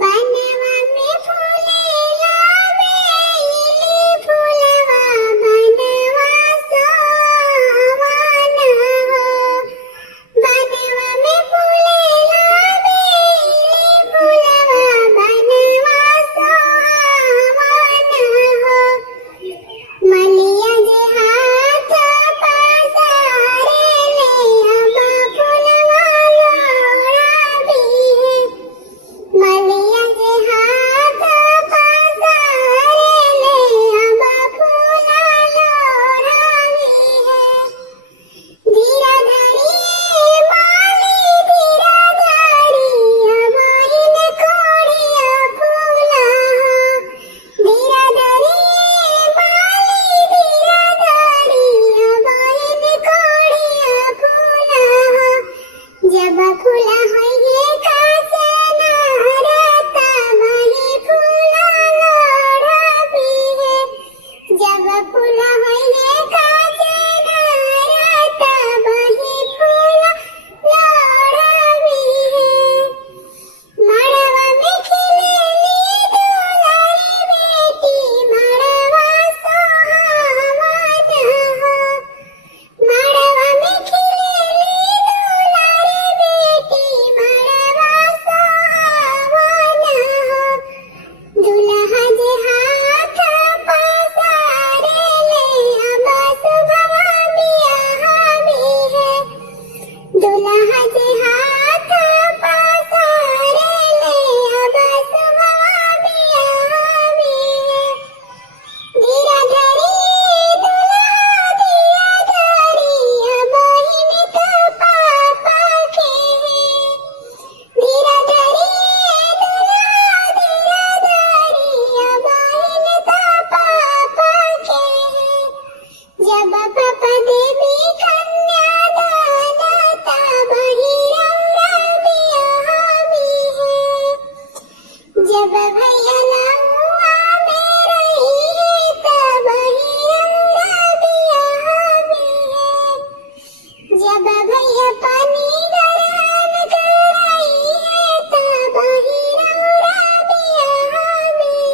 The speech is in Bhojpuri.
बनवा में फूलेला बेली फूलवा बनवा सोवन हो। बनवा में फूलेला बेली फूलवा बनवा सोवन हो। मलिया जे हाथ पसारे ले अब फूलवा लोढ़ावी है। मलिया जे हाथ पसारे ले अब फूला लोढ़ावी है। धीरा धरी माली धीरा धरी अब इन कोड़िया फूला हो। धीरा धरी माली धीरा धरी अब इन कोड़िया फूला हो। जब फूला होइए कासे नारता वही फूला लोढ़ावी है। जब फूला होइए कासे नारता वही फूला लोढ़ावी है। मड़वा में खिलेली दुलारी बेटी मड़वा सोहावन हो। मड़वा में खिलेली दुलारी बेटी मड़वा सोहावन हो। दुल्हा जे हाथ पसारे ले अब सुभवा बियाहवी है। दुल्हा जे हाथ पसारे ले अब सुभवा बियाहवी है। धीरा धरी दुल्हा धीरा धरी अब इन तो पापा के है। धीरा धरी दुल्हा धीरा धरी अब इन तो पापा के है। जब पापा देवी कन्यादान तब ही रंगा बियाहवी है। जब भैया